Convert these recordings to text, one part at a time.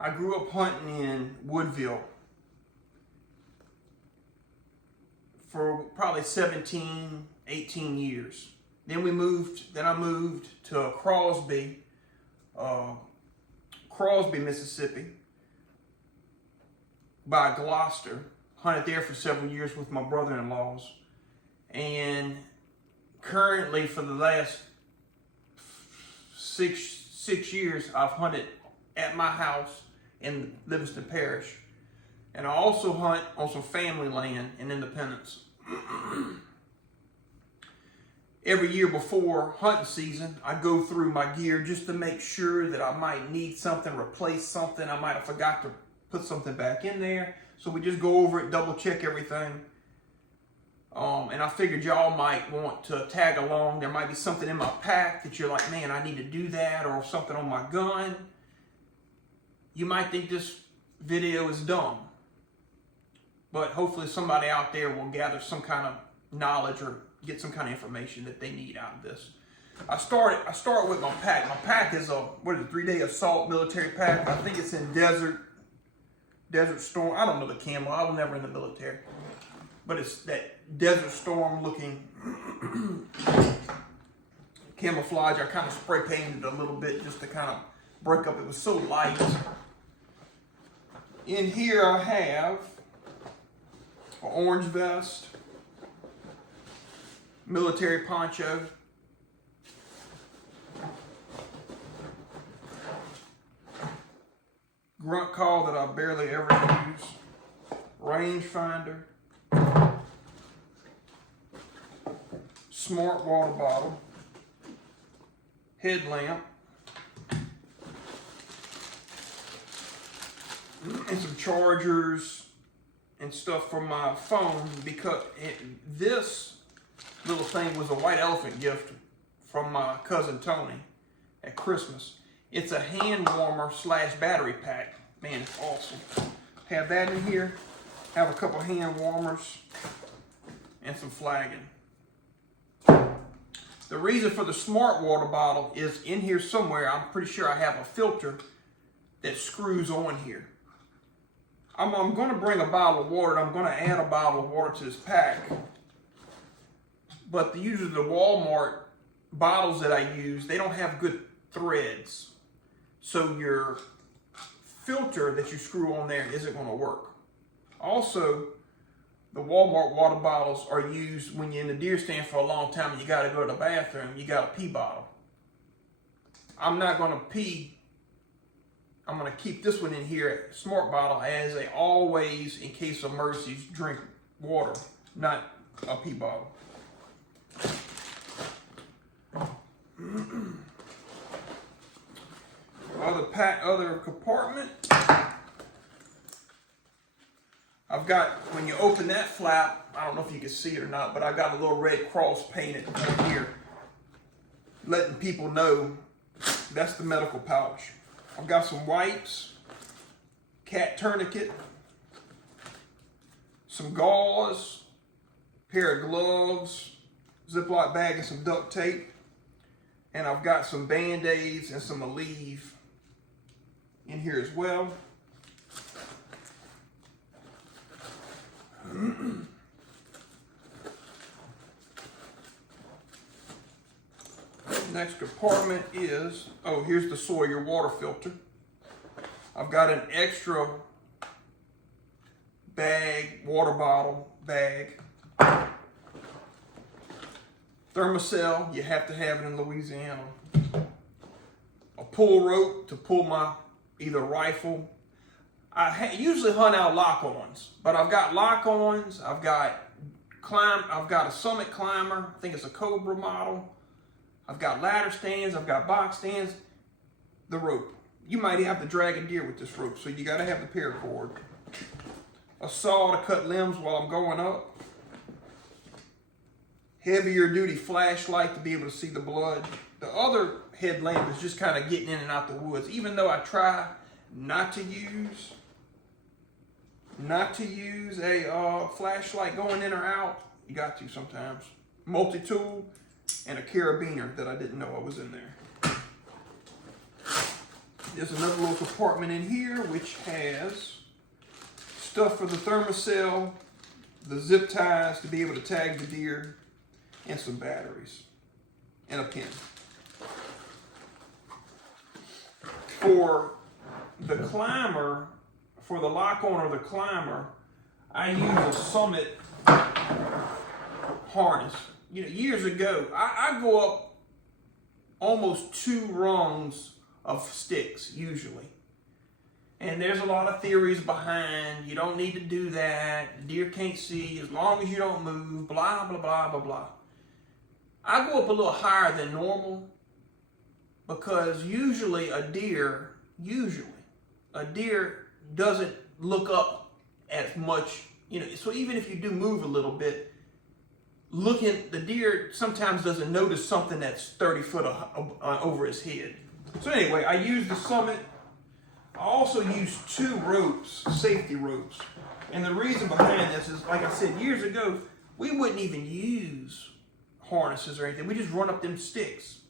I grew up hunting in Woodville for probably 17, 18 years. Then I moved to Crosby, Mississippi by Gloucester. Hunted there for several years with my brother-in-laws. And currently for the last six years, I've hunted at my house in Livingston Parish. And I also hunt on some family land in Independence. Every year before hunting season, I go through my gear just to make sure that I might need something, replace something. I might have forgot to put something back in there. So we just go over it, double check everything. And I figured y'all might want to tag along. There might be something in my pack that you're like, man, I need to do that, or something on my gun. You might think this video is dumb, but hopefully somebody out there will gather some kind of knowledge or get some kind of information that they need out of this. I start with my pack. My pack is a 3-day assault military pack. I think it's in Desert Storm. I don't know the camo. I was never in the military. But it's that Desert Storm looking camouflage. I kind of spray painted a little bit just to kind of break up. It was so light. In here I have an orange vest, military poncho, grunt call that I barely ever use, rangefinder, smart water bottle, headlamp, and some chargers and stuff for my phone, because this little thing was a white elephant gift from my cousin Tony at Christmas. It's a hand warmer / battery pack. Man, it's awesome. Have that in here. Have a couple hand warmers and some flagging. The reason for the smart water bottle is in here somewhere. I'm pretty sure I have a filter that screws on here. I'm going to bring a bottle of water. I'm going to add a bottle of water to this pack. But usually the Walmart bottles that I use, they don't have good threads. So your filter that you screw on there isn't going to work. Also, the Walmart water bottles are used when you're in the deer stand for a long time and you got to go to the bathroom. You got a pee bottle. I'm not going to pee. I'm going to keep this one in here, smart bottle, as a always, in case of emergencies, drink water, not a pee bottle. Other compartment. I've got, when you open that flap, I don't know if you can see it or not, but I've got a little red cross painted on here, letting people know that's the medical pouch. I've got some wipes, cat tourniquet, some gauze, pair of gloves, Ziploc bag and some duct tape. And I've got some Band-Aids and some Aleve in here as well. Next compartment is, here's the Sawyer water filter. I've got an extra bag, water bottle bag. Thermocell, you have to have it in Louisiana. A pull rope to pull my either rifle. I usually hunt out lock-ons, but I've got lock-ons. I've got a Summit Climber. I think it's a Cobra model. I've got ladder stands. I've got box stands. The rope. You might have to drag a deer with this rope, so you got to have the paracord. A saw to cut limbs while I'm going up. Heavier duty flashlight to be able to see the blood. The other headlamp is just kind of getting in and out the woods. Even though I try not to use a flashlight going in or out, you got to sometimes. Multi-tool and a carabiner that I didn't know I was in there. There's another little compartment in here which has stuff for the thermocell, the zip ties to be able to tag the deer, and some batteries, and a pin. For the climber, for the lock-on or the climber, I use a Summit harness. You know, years ago, I go up almost 2 rungs of sticks, usually. And there's a lot of theories behind, you don't need to do that, the deer can't see as long as you don't move, blah, blah, blah, blah, blah. I go up a little higher than normal because usually a deer doesn't look up as much, you know, so even if you do move a little bit, the deer sometimes doesn't notice something that's 30 foot over his head. So anyway, I use the Summit. I also use 2 ropes, safety ropes. And the reason behind this is, like I said, years ago, we wouldn't even use harnesses or anything. We just run up them sticks.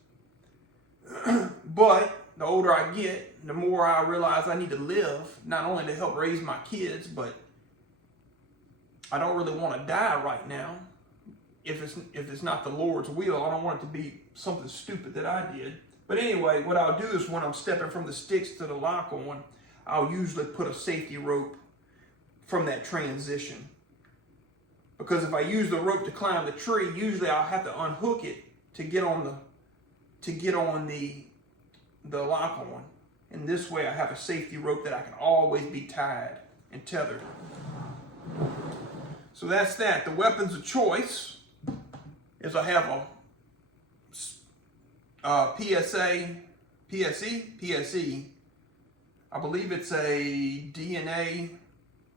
But the older I get, the more I realize I need to live, not only to help raise my kids, but I don't really want to die right now. If it's not the Lord's will, I don't want it to be something stupid that I did. But anyway, what I'll do is when I'm stepping from the sticks to the lock-on, I'll usually put a safety rope from that transition. Because if I use the rope to climb the tree, usually I'll have to unhook it to get on the lock-on. And this way I have a safety rope that I can always be tied and tethered. So that's that. The weapons of choice is I have a PSE. I believe it's a DNA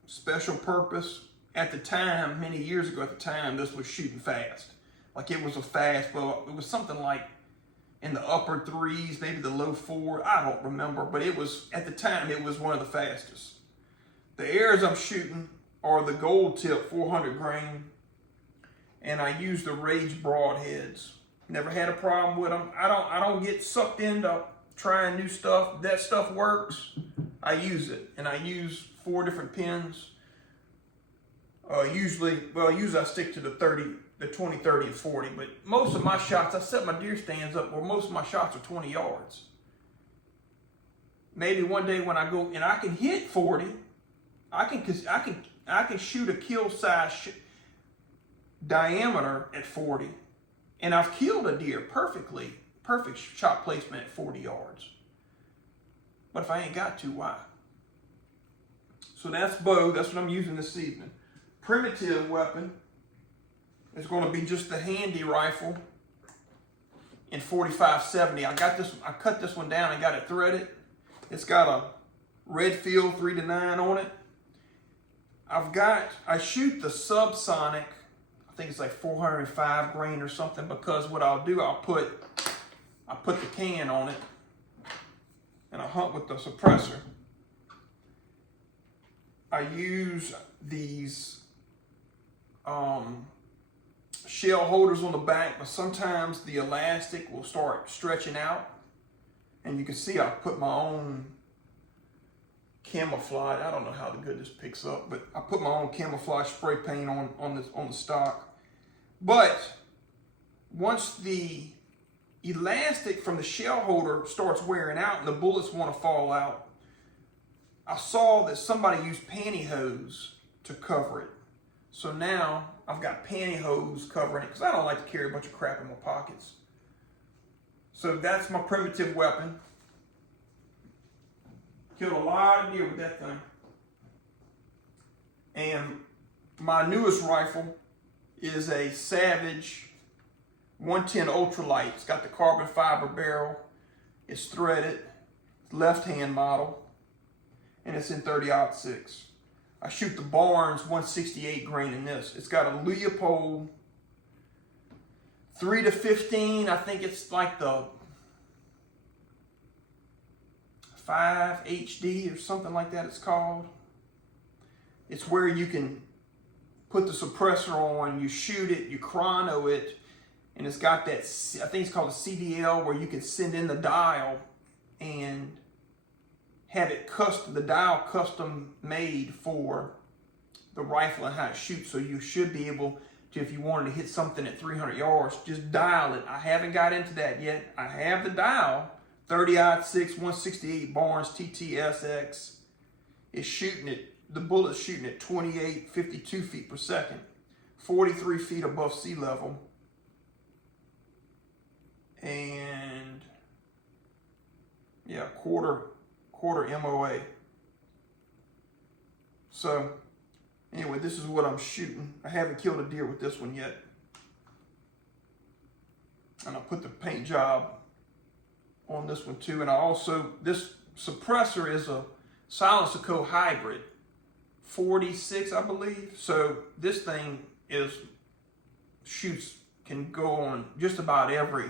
special purpose. At the time, many years ago at the time, this was shooting fast. Like it was a fast bow. It was something like in the upper 3s, maybe the low 4. I don't remember, but it was, at the time, it was one of the fastest. The arrows I'm shooting are the Gold Tip 400 grain, and I use the Rage broadheads. Never had a problem with them. I don't get sucked into trying new stuff. That stuff works. I use it, and I use 4 different pins. Usually I stick to the 20, 30, and 40. But most of my shots, I set my deer stands up where most of my shots are 20 yards. Maybe one day when I go and I can hit 40, I can shoot a kill size diameter at 40. And I've killed a deer perfect shot placement at 40 yards. But if I ain't got to, why? So that's bow, that's what I'm using this evening. Primitive weapon is going to be just the handy rifle in 45-70. I cut this one down and got it threaded. It's got a Redfield 3-9 on it. I shoot the subsonic, I think it's like 405 grain or something, because what I'll do, I put the can on it and I hunt with the suppressor. I use these shell holders on the back, but sometimes the elastic will start stretching out, and you can see I put my own camouflage. I don't know how good this picks up, but I put my own camouflage spray paint on the stock. But once the elastic from the shell holder starts wearing out and the bullets want to fall out, I saw that somebody used pantyhose to cover it. So now I've got pantyhose covering it because I don't like to carry a bunch of crap in my pockets. So that's my primitive weapon. Killed a lot of deer with that thing. And my newest rifle is a Savage 110 Ultralight. It's got the carbon fiber barrel. It's threaded. It's left-hand model. And it's in 30-06. I shoot the Barnes 168 grain in this. It's got a Leupold 3-15. I think it's like the 5 HD or something like that it's called. It's where you can put the suppressor on, you shoot it, you chrono it, and it's got that, I think it's called a CDL, where you can send in the dial and have it custom, the dial custom made for the rifle and how it shoots. So you should be able to, if you wanted to hit something at 300 yards, just dial it. I haven't got into that yet. I have the dial, 30-06, 168 Barnes TTSX. It's shooting it, the bullet's shooting at 28, 52 feet per second, 43 feet above sea level. And yeah, quarter MOA. So anyway, this is what I'm shooting. I haven't killed a deer with this one yet. And I put the paint job on this one too. And I also, this suppressor is a Silencer hybrid, 46, I believe. So this thing can go on just about every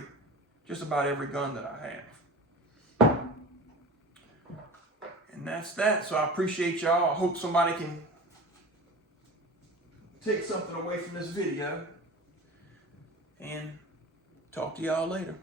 gun that I have. And that's that. So I appreciate y'all. I hope somebody can take something away from this video. And talk to y'all later.